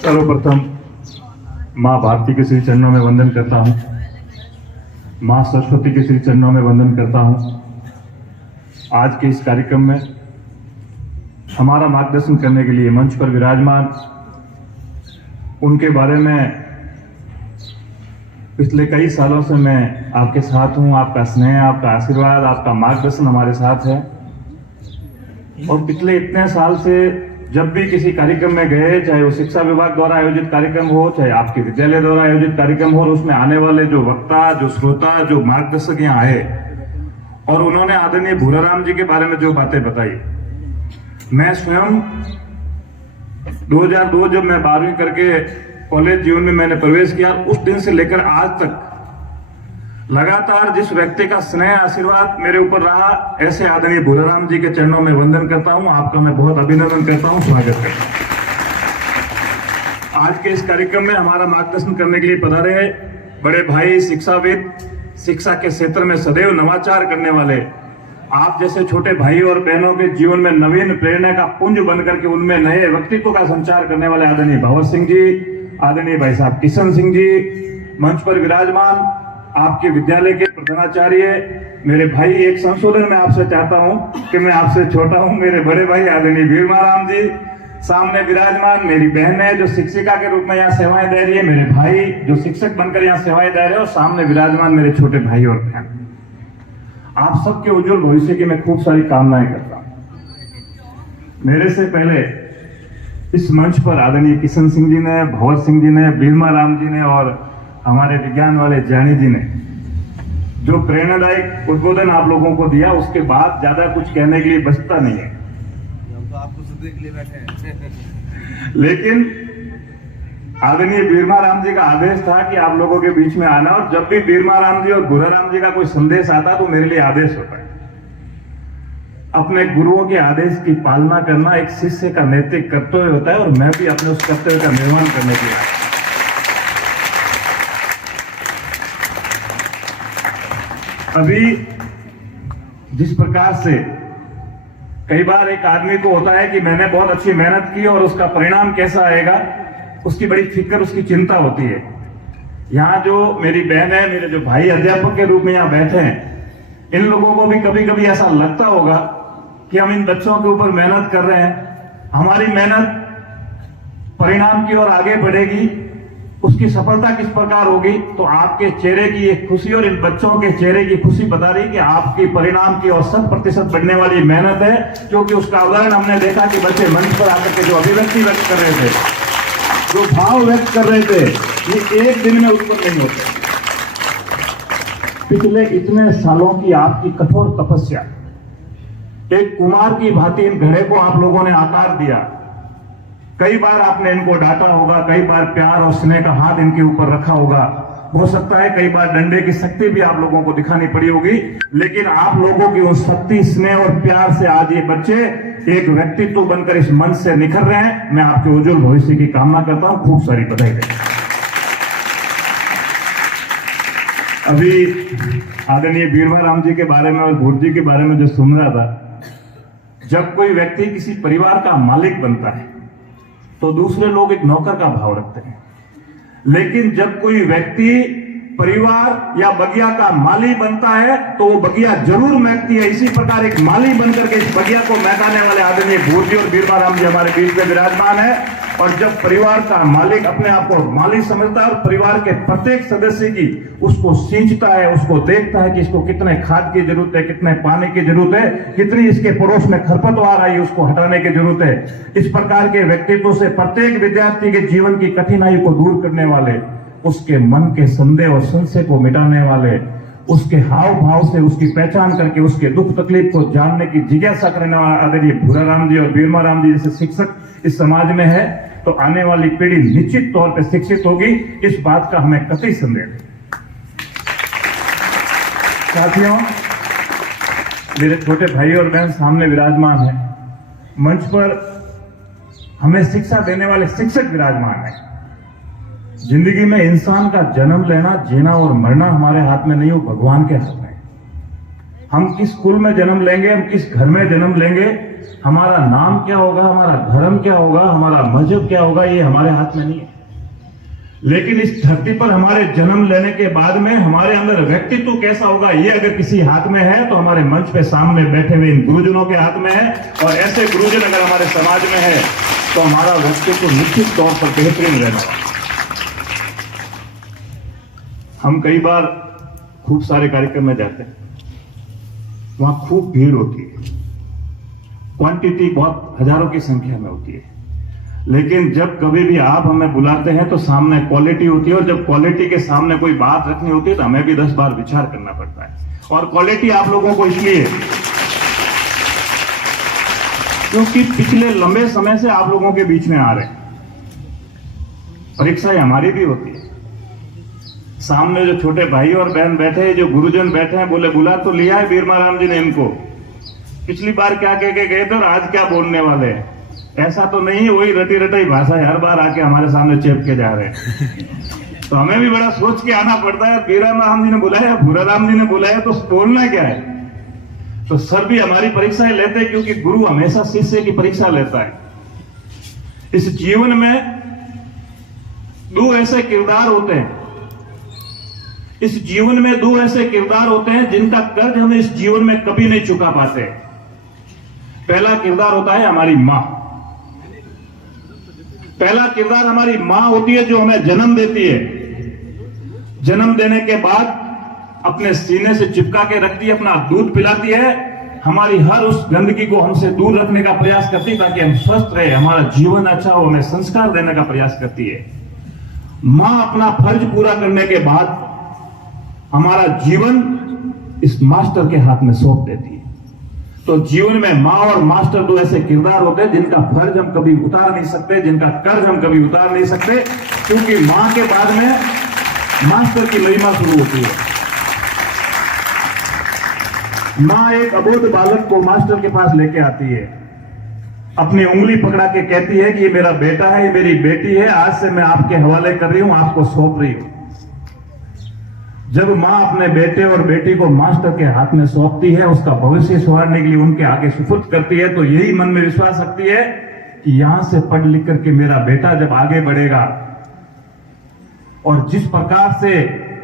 सर्वप्रथम माँ भारती के श्री चरणों में वंदन करता हूँ, माँ सरस्वती के श्री चरणों में वंदन करता हूँ। आज के इस कार्यक्रम में हमारा मार्गदर्शन करने के लिए मंच पर विराजमान, उनके बारे में पिछले कई सालों से मैं आपके साथ हूँ। आपका स्नेह, आपका आशीर्वाद, आपका मार्गदर्शन हमारे साथ है। और पिछले इतने साल से जब भी किसी कार्यक्रम में गए, चाहे वो शिक्षा विभाग द्वारा आयोजित कार्यक्रम हो, चाहे आपके विद्यालय द्वारा आयोजित कार्यक्रम हो, और उसमें आने वाले जो वक्ता, जो श्रोता, जो मार्गदर्शक यहाँ आए और उन्होंने आदरणीय भूराराम जी के बारे में जो बातें बताई, मैं स्वयं 2002 जब मैं 12वीं करके कॉलेज जीवन में मैंने प्रवेश किया, उस दिन से लेकर आज तक लगातार जिस व्यक्ति का स्नेह आशीर्वाद मेरे ऊपर रहा, ऐसे आदरणीय भूराराम जी के चरणों में वंदन करता हूं। आपका मैं बहुत अभिनंदन करता हूं, स्वागत करता हूं। आज के इस कार्यक्रम में हमारा मार्गदर्शन करने के लिए पधारे बड़े भाई, शिक्षाविद, शिक्षा के क्षेत्र में सदैव नवाचार करने वाले, आप जैसे छोटे भाई और बहनों के जीवन में नवीन प्रेरणा का पुंज बनकर के उनमें नए व्यक्तित्व का संचार करने वाले आदरणीय भगवत सिंह जी, आदरणीय भाई साहब किशन सिंह जी, मंच पर विराजमान आपके विद्यालय के प्रधानाचार्य मेरे भाई। एक संशोधन मैं आपसे चाहता हूं कि मैं आपसे छोटा हूं, मेरे बड़े भाई आदरणीय वीरमाराम जी, सामने विराजमान मेरी बहन है जो शिक्षिका के रूप में यहाँ सेवाएं दे रही है, मेरे भाई जो शिक्षक बनकर यहाँ सेवाएं दे रहे हैं, और सामने विराजमान मेरे छोटे भाई और बहन। आप सबके उज्जवल भविष्य की मैं खूब सारी कामनाएं करता हूं। मेरे से पहले इस मंच पर आदरणीय किशन सिंह जी ने, भगवत सिंह जी ने, वीरमाराम जी ने और हमारे विज्ञान वाले जानी जी ने जो प्रेरणादायक उद्बोधन आप लोगों को दिया, उसके बाद ज्यादा कुछ कहने के लिए बचता नहीं है। तो आपको सुनने के लिए बैठे हैं। लेकिन आदरणीय वीरमाराम जी का आदेश था कि आप लोगों के बीच में आना, और जब भी वीरमाराम जी और भूराराम जी का कोई संदेश आता तो मेरे लिए आदेश होता है। अपने गुरुओं के आदेश की पालना करना एक शिष्य का नैतिक कर्तव्य होता है, और मैं भी अपने उस कर्तव्य का निर्वहन करने के लिए। अभी जिस प्रकार से कई बार एक आदमी को होता है कि मैंने बहुत अच्छी मेहनत की और उसका परिणाम कैसा आएगा, उसकी बड़ी फिक्र, उसकी चिंता होती है। यहाँ जो मेरी बहन है, मेरे जो भाई अध्यापक के रूप में यहाँ बैठे हैं, इन लोगों को भी कभी कभी ऐसा लगता होगा कि हम इन बच्चों के ऊपर मेहनत कर रहे हैं, हमारी मेहनत परिणाम की ओर आगे बढ़ेगी, उसकी सफलता किस प्रकार होगी। तो आपके चेहरे की एक खुशी और इन बच्चों के चेहरे की खुशी बता रही कि आपकी परिणाम की और 100% बढ़ने वाली मेहनत है, क्योंकि उसका उदाहरण हमने देखा कि बच्चे मंच पर आकर के जो अभिव्यक्ति व्यक्त कर रहे थे, जो भाव व्यक्त कर रहे थे, ये एक दिन में उत्पन्न नहीं होते। पिछले इतने सालों की आपकी कठोर तपस्या, एक कुमार की भांति इन घड़े को आप लोगों ने आकार दिया। कई बार आपने इनको डांटा होगा, कई बार प्यार और स्नेह का हाथ इनके ऊपर रखा होगा, हो सकता है कई बार डंडे की शक्ति भी आप लोगों को दिखानी पड़ी होगी, लेकिन आप लोगों की उस शक्ति, स्नेह और प्यार से आज ये बच्चे एक व्यक्तित्व बनकर इस मंच से निखर रहे हैं। मैं आपके उज्जवल भविष्य की कामना करता हूं, खूब सारी बधाई देता हूं। अभी आदरणीय वीरमाराम जी के बारे में और भूर जी के बारे में जो सुन रहा था, जब कोई व्यक्ति किसी परिवार का मालिक बनता है तो दूसरे लोग एक नौकर का भाव रखते हैं, लेकिन जब कोई व्यक्ति परिवार या बगिया का माली बनता है तो वो बगिया जरूर महकती है। इसी प्रकार एक माली बनकर के इस बगिया को महकाने वाले आदरणीय भूर जी और वीरमाराम जी हमारे बीच में विराजमान है। और जब परिवार का मालिक अपने आप को माली समझता है और परिवार के प्रत्येक सदस्य की उसको सींचता है, उसको देखता है कि इसको कितने खाद की जरूरत है, कितने पानी की जरूरत है, कितनी इसके पड़ोस में खरपतवार आई उसको हटाने की जरूरत है, इस प्रकार के व्यक्तित्व से प्रत्येक विद्यार्थी के जीवन की कठिनाई को दूर करने वाले, उसके मन के संदेह और संशय को मिटाने वाले, उसके हाव भाव से उसकी पहचान करके उसके दुख तकलीफ को जानने की जिज्ञासा करने वाला आदरणीय भूराराम जी और वीरमाराम जी जैसे शिक्षक इस समाज में है, तो आने वाली पीढ़ी निश्चित तौर पर शिक्षित होगी, इस बात का हमें कतई संदेह नहीं। साथियों, मेरे छोटे भाई और बहन सामने विराजमान है, मंच पर हमें शिक्षा देने वाले शिक्षक विराजमान है। जिंदगी में इंसान का जन्म लेना, जीना और मरना हमारे हाथ में नहीं, हो भगवान के हाथ में। हम किस कुल में जन्म लेंगे, हम किस घर में जन्म लेंगे, हमारा नाम क्या होगा, हमारा धर्म क्या होगा, हमारा मजहब क्या होगा, ये हमारे हाथ में नहीं है। लेकिन इस धरती पर हमारे जन्म लेने के बाद में हमारे अंदर व्यक्तित्व कैसा होगा, ये अगर किसी हाथ में है तो हमारे मंच पे सामने बैठे हुए इन गुरुजनों के हाथ में है। और ऐसे गुरुजन अगर हमारे समाज में है तो हमारा व्यक्तित्व निश्चित तौर पर बेहतरीन रहना है। हम कई बार खूब सारे कार्यक्रम में जाते हैं, वहां खूब भीड़ होती है, क्वांटिटी बहुत हजारों की संख्या में होती है। लेकिन जब कभी भी आप हमें बुलाते हैं तो सामने क्वालिटी होती है, और जब क्वालिटी के सामने कोई बात रखनी होती है तो हमें भी 10 बार विचार करना पड़ता है। और क्वालिटी आप लोगों को इसलिए, क्योंकि पिछले लंबे समय से आप लोगों के बीच में आ रहे हैं, परीक्षाएं हमारी भी होती है। सामने जो छोटे भाई और बहन बैठे हैं, जो गुरुजन बैठे हैं, बोले बुला तो लिया है बीरमाराम जी ने इनको, पिछली बार क्या कह के गए थे और आज क्या बोलने वाले हैं। ऐसा तो नहीं है वही रटी रटाई भाषा हर बार आके हमारे सामने चेप के जा रहे हैं। तो हमें भी बड़ा सोच के आना पड़ता है, बीरमाराम जी ने बुलाया, भूराराम जी ने बुलाया, तो बोलना क्या है। तो सर भी हमारी परीक्षाएं लेते हैं, क्योंकि गुरु हमेशा शिष्य की परीक्षा लेता है। इस जीवन में 2 ऐसे किरदार होते हैं, इस जीवन में 2 ऐसे किरदार होते हैं जिनका कर्ज हम इस जीवन में कभी नहीं चुका पाते। पहला किरदार होता है हमारी मां। पहला किरदार हमारी मां होती है, जो हमें जन्म देती है। जन्म देने के बाद अपने सीने से चिपका के रखती है, अपना दूध पिलाती है, हमारी हर उस गंदगी को हमसे दूर रखने का प्रयास करती है ताकि हम स्वस्थ रहे, हमारा जीवन अच्छा हो, हमें संस्कार देने का प्रयास करती है। मां अपना फर्ज पूरा करने के बाद हमारा जीवन इस मास्टर के हाथ में सौंप देती है। तो जीवन में मां और मास्टर 2 ऐसे किरदार होते हैं जिनका फर्ज हम कभी उतार नहीं सकते, जिनका कर्ज हम कभी उतार नहीं सकते, क्योंकि मां के बाद में मास्टर की महिमा शुरू होती है। मां एक अबोध बालक को मास्टर के पास लेके आती है, अपनी उंगली पकड़ा के कहती है कि ये मेरा बेटा है, ये मेरी बेटी है, आज से मैं आपके हवाले कर रही हूं, आपको सौंप रही हूं। जब मां अपने बेटे और बेटी को मास्टर के हाथ में सौंपती है, उसका भविष्य संवारने के लिए उनके आगे सुपुर्द करती है, तो यही मन में विश्वास रखती है कि यहां से पढ़ लिख करके मेरा बेटा जब आगे बढ़ेगा, और जिस प्रकार से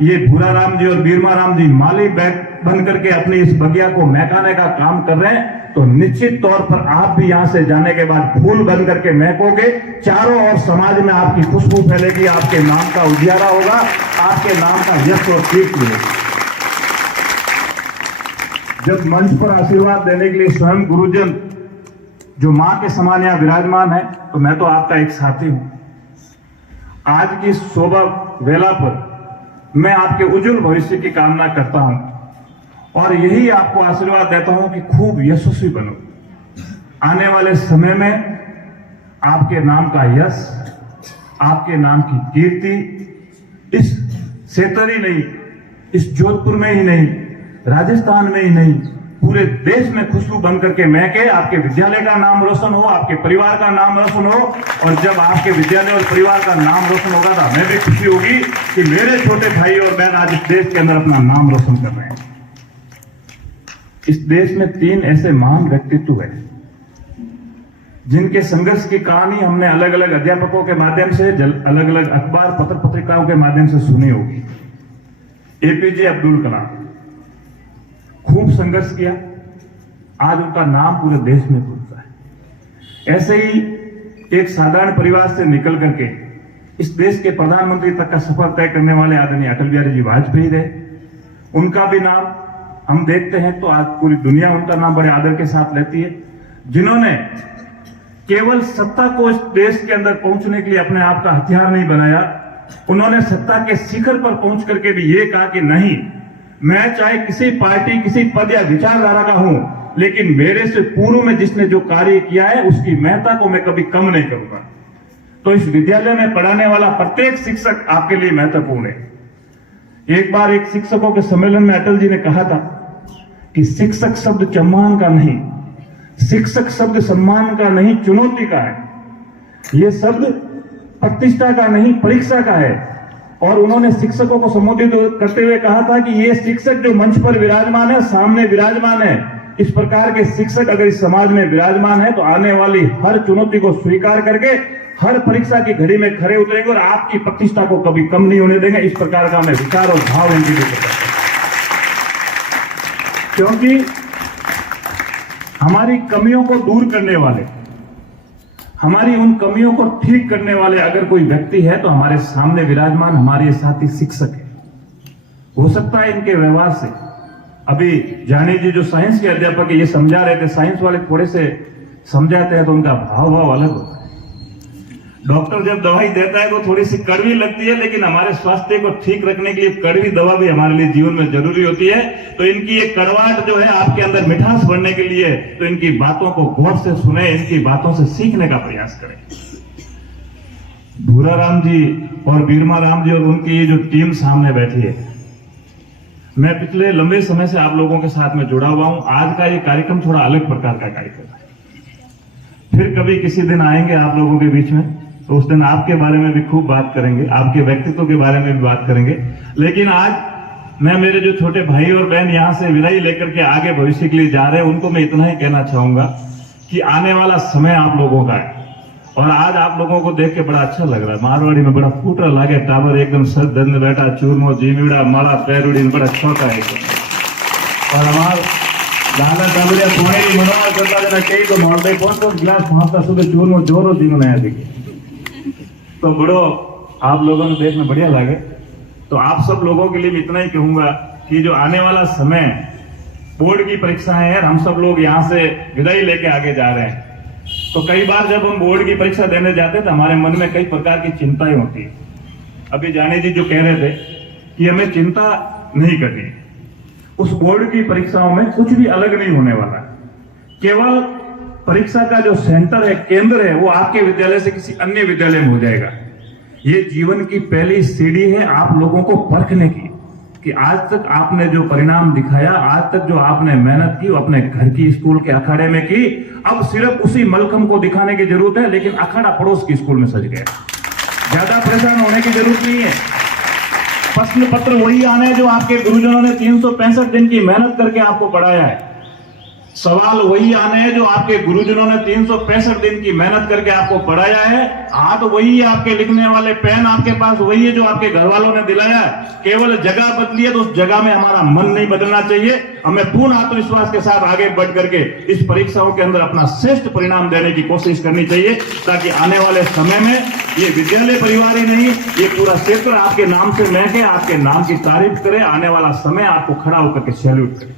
ये भूराराम जी और बीरमाराम जी माली बन करके अपनी इस बगिया को महकाने का काम कर रहे हैं, तो निश्चित तौर पर आप भी यहां से जाने के बाद फूल बन करके महकोगे, चारों ओर समाज में आपकी खुशबू फैलेगी, आपके नाम का उजियारा होगा, आपके नाम का यश और कीर्ति मिलेगी। जब मंच पर आशीर्वाद देने के लिए स्वयं गुरुजन जो मां के समान यहां विराजमान है, तो मैं तो आपका एक साथी हूं। आज की शोभा वेला पर मैं आपके उज्जवल भविष्य की कामना करता हूं, और यही आपको आशीर्वाद देता हूं कि खूब यशस्वी बनो। आने वाले समय में आपके नाम का यश, आपके नाम की कीर्ति इस क्षेत्र ही नहीं, इस जोधपुर में ही नहीं, राजस्थान में ही नहीं, पूरे देश में खुशबू बन करके महके, आपके विद्यालय का नाम रोशन हो, आपके परिवार का नाम रोशन हो। और जब आपके विद्यालय और परिवार का नाम रोशन होगा तो हमें भी खुशी होगी कि मेरे छोटे भाई और बहन आज इस देश के अंदर अपना नाम रोशन कर रहे हैं। इस देश में 3 ऐसे महान व्यक्तित्व हैं जिनके संघर्ष की कहानी हमने अलग अलग अध्यापकों के माध्यम से, अलग अलग अखबार पत्र पत्रिकाओं के माध्यम से सुनी होगी। एपीजे अब्दुल कलाम खूब संघर्ष किया, आज उनका नाम पूरे देश में गूंजता है। ऐसे ही एक साधारण परिवार से निकल करके इस देश के प्रधानमंत्री तक का सफर तय करने वाले आदरणीय अटल बिहारी जी वाजपेयी रहे। उनका भी नाम हम देखते हैं तो आज पूरी दुनिया उनका नाम बड़े आदर के साथ लेती है, जिन्होंने केवल सत्ता को इस देश के अंदर पहुंचने के लिए अपने आप का हथियार नहीं बनाया, उन्होंने सत्ता के शिखर पर पहुंच करके भी ये कहा कि नहीं, मैं चाहे किसी पार्टी, किसी पद या विचारधारा का हूं, लेकिन मेरे से पूर्व में जिसने जो कार्य किया है उसकी महत्ता को मैं कभी कम नहीं करूंगा। तो इस विद्यालय में पढ़ाने वाला प्रत्येक शिक्षक आपके लिए महत्वपूर्ण है। एक बार एक शिक्षकों के सम्मेलन में अटल जी ने कहा था कि शिक्षक शब्द सम्मान का नहीं, शिक्षक शब्द सम्मान का नहीं, चुनौती का है। यह शब्द प्रतिष्ठा का नहीं, परीक्षा का है। और उन्होंने शिक्षकों को संबोधित करते हुए कहा था कि ये शिक्षक जो मंच पर विराजमान है, सामने विराजमान है, इस प्रकार के शिक्षक अगर इस समाज में विराजमान है तो आने वाली हर चुनौती को स्वीकार करके हर परीक्षा की घड़ी में खड़े उतरेंगे और आपकी प्रतिष्ठा को कभी कम नहीं होने देंगे। इस प्रकार का हमें विचार और भाव इनके लिए करते हैं, क्योंकि हमारी कमियों को दूर करने वाले, हमारी उन कमियों को ठीक करने वाले अगर कोई व्यक्ति है तो हमारे सामने विराजमान हमारे साथी शिक्षक है। हो सकता है इनके व्यवहार से, अभी जानी जी जो साइंस के अध्यापक है ये समझा रहे थे, साइंस वाले थोड़े से समझाते हैं तो उनका भाव अलग होता है। डॉक्टर जब दवाई देता है तो थोड़ी सी कड़वी लगती है, लेकिन हमारे स्वास्थ्य को ठीक रखने के लिए कड़वी दवा भी हमारे लिए जीवन में जरूरी होती है। तो इनकी ये कड़वाहट जो है आपके अंदर मिठास भरने के लिए, तो इनकी बातों को गौर से सुने, इनकी बातों से सीखने का प्रयास करें। भूराराम जी और बीरमा राम जी और उनकी ये जो टीम सामने बैठी है, मैं पिछले लंबे समय से आप लोगों के साथ में जुड़ा हुआ हूं। आज का ये कार्यक्रम थोड़ा अलग प्रकार का कार्यक्रम है। फिर कभी किसी दिन आएंगे आप लोगों के बीच में, तो उस दिन आपके बारे में भी खूब बात करेंगे, आपके व्यक्तित्व के बारे में भी बात करेंगे। लेकिन आज मैं मेरे जो छोटे भाई और बहन यहां से विदाई लेकर के आगे भविष्य के लिए जा रहे हैं, उनको मैं इतना ही कहना चाहूंगा कि आने वाला समय आप लोगों का है। और आज आप लोगों को देख के बड़ा अच्छा लग रहा है। मारवाड़ी में बड़ा फूटा लागे टावर, एकदम सर दर्द बैठा, चूरमो जीमीड़ा माड़ा पैरुड़ी बड़ा छोटा है। और हमारे दादा टाबरिया थोड़े ही मनोहर करता देना कई तो मोहल्ले पहुंचो गिलास पहुंचता सुबह चूरमो जोरो जी मनाया देखिए, तो बड़ो आप लोगों ने देखना बढ़िया लगे। तो आप सब लोगों के लिए मैं इतना ही कहूंगा कि जो आने वाला समय बोर्ड की परीक्षाएं हैं, हम सब लोग यहाँ से विदाई लेके आगे जा रहे हैं। तो कई बार जब हम बोर्ड की परीक्षा देने जाते हैं तो हमारे मन में कई प्रकार की चिंताएं होती है। अभी जानी जी जो कह रहे थे कि हमें चिंता नहीं करनी, उस बोर्ड की परीक्षाओं में कुछ भी अलग नहीं होने वाला। केवल परीक्षा का जो सेंटर है, केंद्र है, वो आपके विद्यालय से किसी अन्य विद्यालय में हो जाएगा। ये जीवन की पहली सीढ़ी है आप लोगों को परखने की, कि आज तक आपने जो परिणाम दिखाया, आज तक जो आपने मेहनत की, वो अपने घर की स्कूल के अखाड़े में की। अब सिर्फ उसी मलखम को दिखाने की जरूरत है, लेकिन अखाड़ा पड़ोस की स्कूल में सज गया। ज्यादा परेशान होने की जरूरत नहीं है। प्रश्न पत्र वही आने जो आपके गुरुजनों ने 365 दिन की मेहनत करके आपको पढ़ाया है। सवाल वही आने हैं जो आपके गुरुजनों ने 365 दिन की मेहनत करके आपको पढ़ाया है। हाथ वही है आपके लिखने वाले, पेन आपके पास वही है जो आपके घर वालों ने दिलाया है। केवल जगह बदली है तो उस जगह में हमारा मन नहीं बदलना चाहिए। हमें पूर्ण आत्मविश्वास के साथ आगे बढ़ करके इस परीक्षाओं के अंदर अपना श्रेष्ठ परिणाम देने की कोशिश करनी चाहिए, ताकि आने वाले समय में ये विद्यालय परिवार ही नहीं, ये पूरा क्षेत्र आपके नाम से महके, आपके नाम की तारीफ करे, आने वाला समय आपको खड़ा होकर के सैल्यूट करे।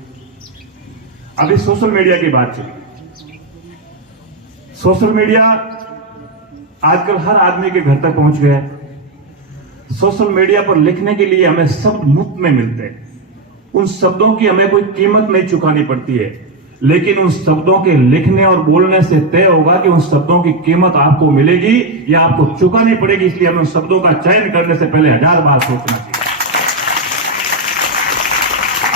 अभी सोशल मीडिया की बात चली। सोशल मीडिया आजकल हर आदमी के घर तक पहुंच गया है। सोशल मीडिया पर लिखने के लिए हमें शब्द मुफ्त में मिलते हैं। उन शब्दों की हमें कोई कीमत नहीं चुकानी पड़ती है, लेकिन उन शब्दों के लिखने और बोलने से तय होगा कि उन शब्दों की कीमत आपको मिलेगी या आपको चुकानी पड़ेगी। इसलिए हमें शब्दों का चयन करने से पहले 1000 बार सोचना चाहिए।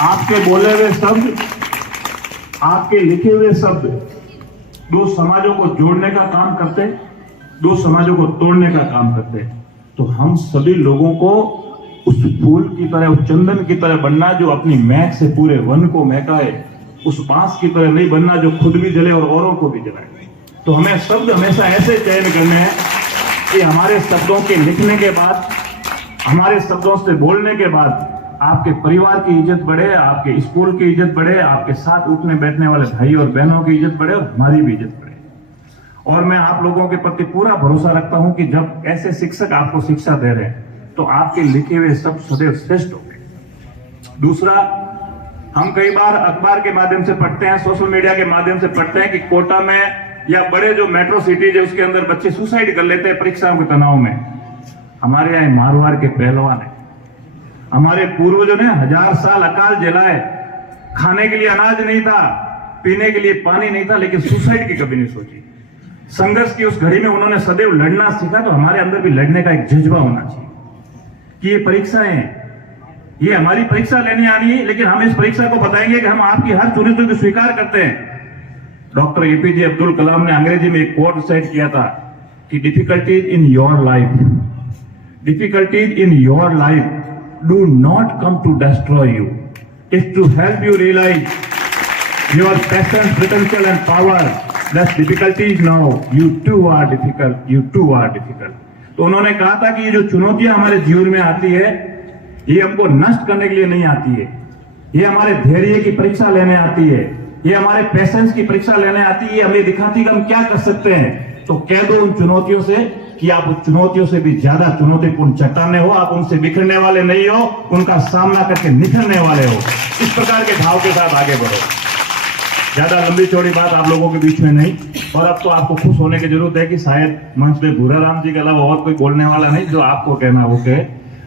आपके बोले हुए शब्द, आपके लिखे हुए शब्द दो समाजों को जोड़ने का काम करते, दो समाजों को तोड़ने का काम करते। तो हम सभी लोगों को उस फूल की तरह, उस चंदन की तरह बनना जो अपनी महक से पूरे वन को महकाए, उस बांस की तरह नहीं बनना जो खुद भी जले और औरों को भी जलाए। तो हमें शब्द हमेशा ऐसे चयन करने हैं कि हमारे शब्दों के लिखने के बाद, हमारे शब्दों से बोलने के बाद आपके परिवार की इज्जत बढ़े, आपके स्कूल की इज्जत बढ़े, आपके साथ उठने बैठने वाले भाई और बहनों की इज्जत बढ़े और हमारी भी इज्जत बढ़े। और मैं आप लोगों के प्रति पूरा भरोसा रखता हूं कि जब ऐसे शिक्षक आपको शिक्षा दे रहे हैं तो आपके लिखे हुए शब्द सदैव श्रेष्ठ होंगे। दूसरा, हम कई बार अखबार के माध्यम से पढ़ते हैं, सोशल मीडिया के माध्यम से पढ़ते हैं कि कोटा में या बड़े जो मेट्रो सिटीज है उसके अंदर बच्चे सुसाइड कर लेते हैं परीक्षाओं के तनाव में। हमारे यहाँ मारवाड़ के पहलवान है, हमारे पूर्वजों ने 1000 साल अकाल जलाए, खाने के लिए अनाज नहीं था, पीने के लिए पानी नहीं था, लेकिन सुसाइड की कभी नहीं सोची। संघर्ष की उस घड़ी में उन्होंने सदैव लड़ना सीखा। तो हमारे अंदर भी लड़ने का एक जज्बा होना चाहिए कि ये परीक्षाएं, ये हमारी परीक्षा लेनी आनी है, लेकिन हम इस परीक्षा को बताएंगे कि हम आपकी हर चुनौती को स्वीकार करते हैं। डॉक्टर एपीजे अब्दुल कलाम ने अंग्रेजी में एक कोट सेट किया था कि difficulties in your life, difficulties in your life do not come to destroy you. It's to help you realize your passion, potential and power, less difficulties now, you too are difficult, you too are difficult. तो उन्होंने कहा था कि ये जो चुनौतियां हमारे जीवन में आती है, ये हमको नष्ट करने के लिए नहीं आती है, ये हमारे धैर्य की परीक्षा लेने आती है, ये हमारे पेशेंस की परीक्षा लेने आती है, ये हमें दिखाती है कि हम क्या कर सकते हैं। तो कह दो उन चुनौतियों से कि आप उन चुनौतियों से भी ज्यादा चुनौतीपूर्ण चट्टाने हो, आप उनसे बिखरने वाले नहीं हो, उनका सामना करके निखरने वाले हो। इस प्रकार के भाव के साथ आगे बढ़ो। ज्यादा लंबी चौड़ी बात आप लोगों के बीच में नहीं, और अब तो आपको खुश होने की जरूरत है कि शायद मंच पे भूराराम जी के अलावा और कोई बोलने वाला नहीं, जो आपको कहना वो कहे।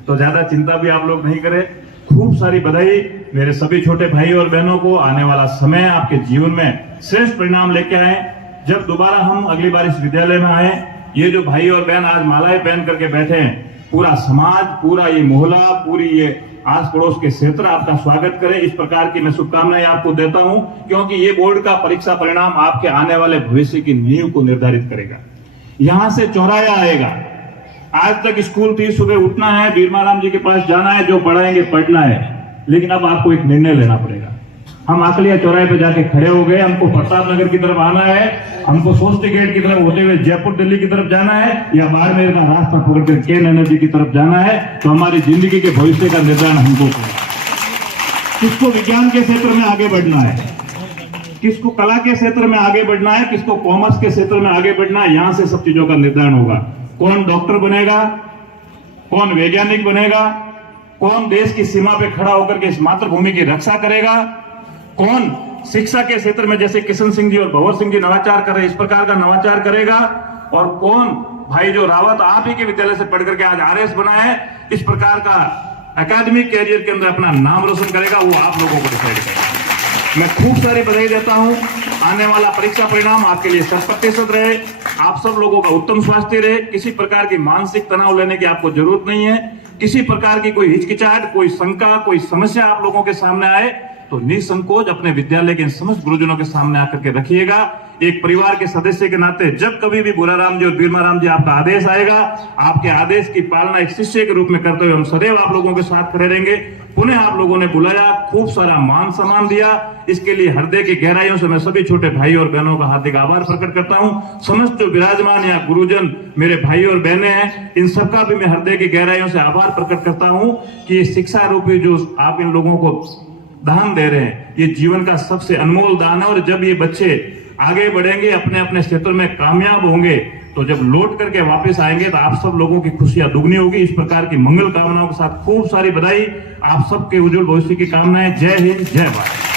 तो ज्यादा चिंता भी आप लोग नहीं करें। खूब सारी बधाई मेरे सभी छोटे भाई और बहनों को। आने वाला समय आपके जीवन में श्रेष्ठ परिणाम लेके आए। जब दोबारा हम अगली बार इस विद्यालय में आए, ये जो भाई और बहन आज मालाएं पहन करके बैठे हैं, पूरा समाज, पूरा ये मोहल्ला, पूरी ये आस पड़ोस के क्षेत्र आपका स्वागत करें। इस प्रकार की मैं शुभकामनाएं आपको देता हूं, क्योंकि ये बोर्ड का परीक्षा परिणाम आपके आने वाले भविष्य की नींव को निर्धारित करेगा। यहां से चौराया आएगा। आज तक स्कूल थी, सुबह उठना है, बीरमाराम जी के पास जाना है, जो पढ़ाएंगे पढ़ना है, लेकिन अब आपको एक निर्णय लेना पड़ेगा। हम आकलिया चौराहे पे जाके खड़े हो गए, हमको प्रताप नगर की तरफ आना है, हमको सोस्ती गेट की तरफ होते हुए जयपुर दिल्ली की तरफ जाना है, या बाड़मेर का रास्ता पकड़कर केन एनर्जी की तरफ जाना है। तो हमारी जिंदगी के भविष्य का निर्धारण हमको करना है। किसको विज्ञान के क्षेत्र में आगे बढ़ना है, किसको कला के क्षेत्र में आगे बढ़ना है, किसको कॉमर्स के क्षेत्र में आगे बढ़ना है, यहां से सब चीजों का निर्धारण होगा। कौन डॉक्टर बनेगा, कौन वैज्ञानिक बनेगा, कौन देश की सीमा पे खड़ा होकर के इस मातृभूमि की रक्षा करेगा, कौन शिक्षा के क्षेत्र में जैसे किशन सिंह जी और भंवर सिंह जी नवाचार कर रहे, इस प्रकार का नवाचार करेगा, और कौन भाई जो रावत आप ही के विद्यालय से पढ़ करके आज आरएस बना है, इस प्रकार का एकेडमिक कैरियर के अंदर अपना नाम रोशन करेगा, वो आप लोगों को डिसाइड करेगा। मैं खूब सारी बधाई देता हूं। आने वाला परीक्षा परिणाम आपके लिए 100% रहे, आप सब लोगों का उत्तम स्वास्थ्य रहे, किसी प्रकार की मानसिक तनाव लेने की आपको जरूरत नहीं है, किसी प्रकार की कोई हिचकिचाहट, कोई शंका, कोई समस्या आप लोगों के सामने आए तो निसंकोच अपने विद्यालय के समस्त गुरुजनों के सामने आकर के रखिएगा। एक परिवार के सदस्य के नाते जब कभी भी भूराराम जी और बीरमाराम जी आपका आदेश आएगा, आपके आदेश की पालना एक शिष्य के रूप में करते हुए हम सदैव आप लोगों के साथ खड़े रहेंगे। पुनः आप लोगों ने बुलाया, खूब सारा मान सम्मान दिया, इसके लिए हृदय की गहराइयों से मैं सभी छोटे भाई और बहनों का हार्दिक आभार प्रकट करता हूं। समस्त जो विराजमान या गुरुजन मेरे भाई और बहनें हैं, इन सबका भी मैं हृदय की गहराइयों से आभार प्रकट करता हूं कि शिक्षा रूपी जो आप इन लोगों को दान दे रहे हैं, ये जीवन का सबसे अनमोल दान है। और जब ये बच्चे आगे बढ़ेंगे, अपने अपने क्षेत्र में कामयाब होंगे, तो जब लौट करके वापस आएंगे तो आप सब लोगों की खुशियां दुगनी होगी। इस प्रकार की मंगल कामनाओं के साथ खूब सारी बधाई, आप सबके उज्जवल भविष्य की कामनाएं। जय हिंद, जय भारत।